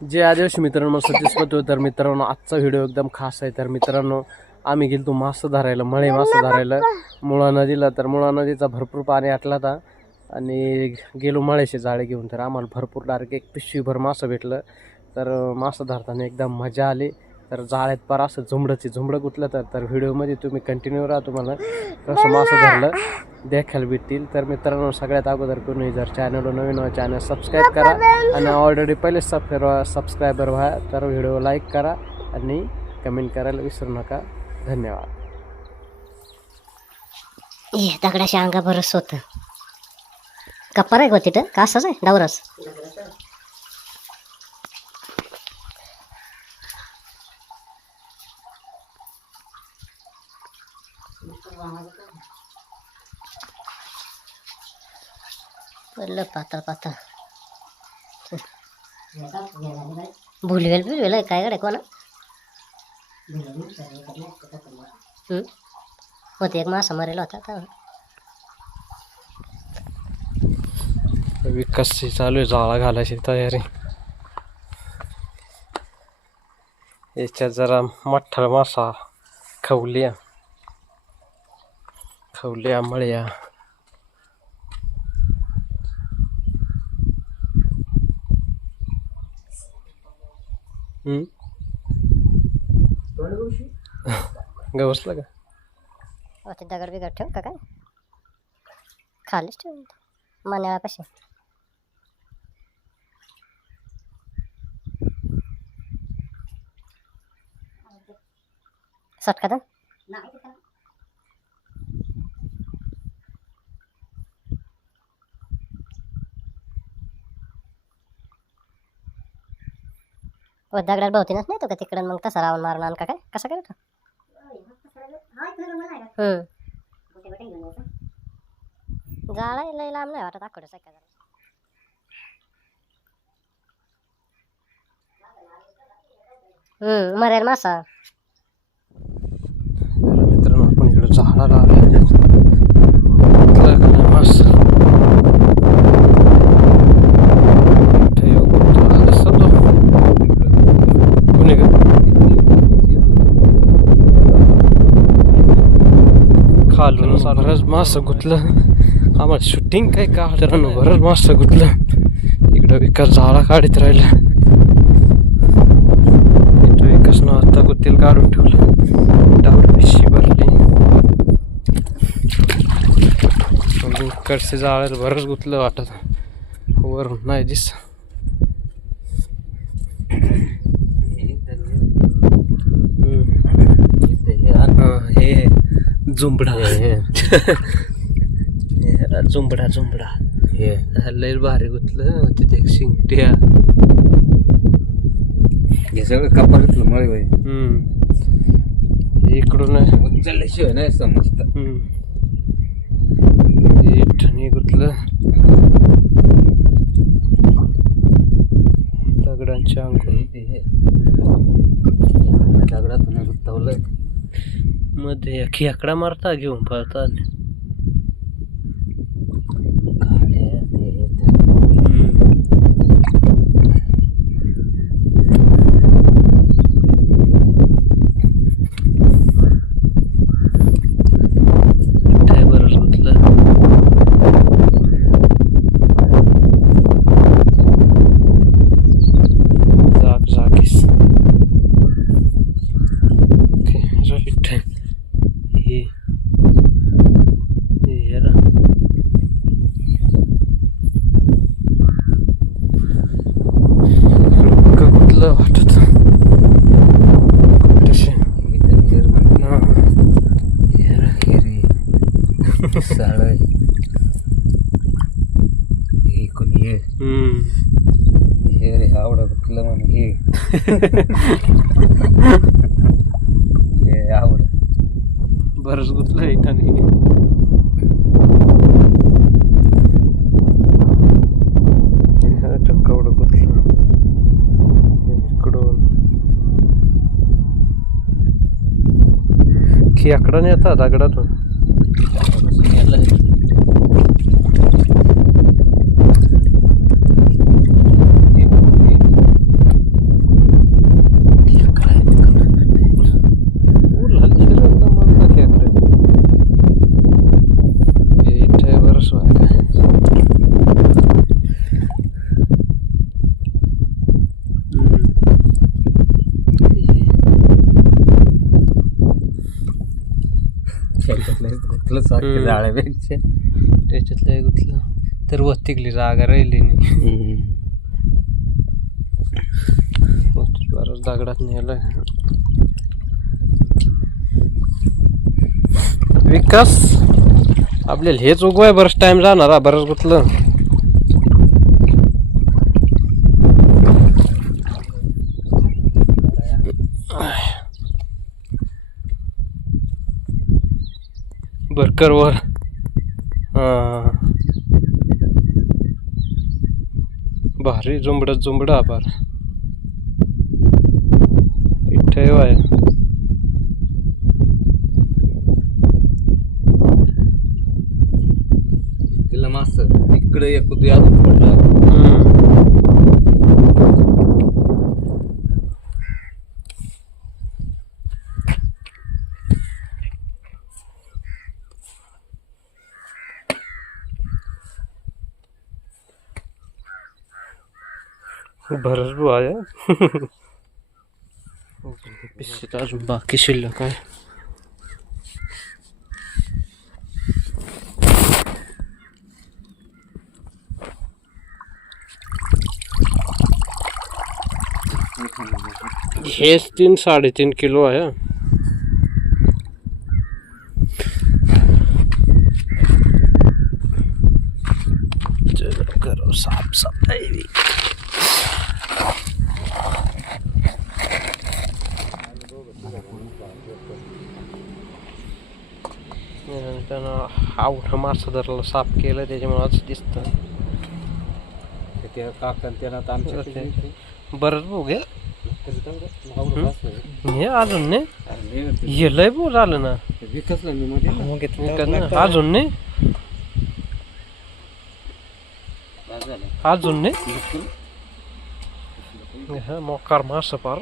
जे आदिवासी मित्रांनो सतीश पतो तर मित्रांनो आजचा व्हिडिओ एकदम खास आहे. तर मित्रांनो आम्ही गेलतो मासं धरायला मळे मासं धरायला. मुळा नदीला तर मुळा नदीचा भरपूर पाणी आटला होता. आणि गेलो मळ्याचे जाळे घेऊन तर आम्हाला भरपूर डायरेक्ट एक पिशवीभर मासं भेटलं. तर मासं धरताना एकदम मजा आली. तर जाळ्यात पार असं झुंबडंचे झुंबडं गुतलं तर तर व्हिडिओमध्ये तुम्ही कंटिन्यू राहा तुम्हाला. कसं मासं धरलं. देखायला भेटतील. तर मित्रांनो सगळ्यात अगोदर कोणी जर चॅनलवर नवीन व्हा चॅनल सबस्क्राईब करा. आणि ऑलरेडी पहिले सबस्क्राईब सबस्क्रायबर व्हा तर व्हिडिओ लाईक करा आणि कमेंट करायला विसरू नका. धन्यवाद. ये दगडाच्या अंगा बरंच होतं. कप्पर आहे का तिथं का असंच आहे? डावरस पडलं पातळ पातळ. भुलवेल बिलवेल काय कडे कोणा? होते एक मासा मरेला होता आता. विकासची चालू आहे जाळा घालायची तयारी. याच्यात जरा मठ्ठा मासा खवल्या. खवल्या मळ्या. हम्म? गवसला का होते दगड बिगड ठेव का काय? खालीच ठेव मान्यापाशी सटका तर दगडात बहुतीनच नाही तो का तिकडं? मग तसा रावण मारून का काय? कसं काय तो जाळा लय लांब नाही वाटत आकडच आहे का जरा. हम्म मरेल मासा तर मित्रांनो आपण इकडे झाडाला आलोय. कुठला का नाही मासा? इथे येऊ कुठं आला असेल तो. कोणी ग? खालून बरंच मासं गुतलं. आम्हाला शूटिंग काय का मित्रांनो बरंच मासं गुतलं. इकडं विकास झाडा काढीत राहिला. इथं विकासनं आता गुत्तील काढून ठेवलं. डावर पिशी भरली. अजून कडचे जाळ्याला बरंच गुतलं वाटत. वरून नाही दिस झुंबडा. झुंबडा झुंबडा. हे. लय भारी गुतलं तिथे एक शिंगट्या. हे सगळं कपारीतलं मळे होय हम्म. इकडून. उचलल्याशिवाय नाही समजत. हम्म. इठणी गुतलं. दगडांच्या अंकुर दगडातून गुत्तावलंय मध्ये खेकडा मारता घेऊन पळता बरंच गुतलं जाग कुठलं वाटत. हा. कोणी हम्म. हे रे कुठलं म्हण? हे. हे आवड. बरंच गुतलं इठाने कवडं गुतलं इकडून खेकडा नेता दगडातून. त्याच्यातलं सारखं हम्म. जाळ्यापेक्षा. त्याच्यातलं गुतलं तर वस्तिकली जागा राहिली नाही. बरंच दगडात नेलं विकास आपल्याला हेच उगवाय बरंच टाइम जाणार बरंच गुतलं. बरकर वर हा भारी जुंबडत जुंबडा आभार. ठेव आहे. तिला मास इकडे एक अजून पडला हम्म. बरंच बुवा आहे पिशवीत अजून बाकी शिल्लक आहे हेच तीन साडेतीन किलो आहे हं. चलो करो साफ सफाई। त्यानं आवठं मासं धरलं साफ केलं त्याच्यामुळे असं दिसतं. त्या काकान त्यानं आता आमच्या बरंच बघ हे? हे अजून नाही हे लय बो झालं ना. विकसलं मी मध्ये. अजून नाही? अजून नाही हा मोकार मास पार.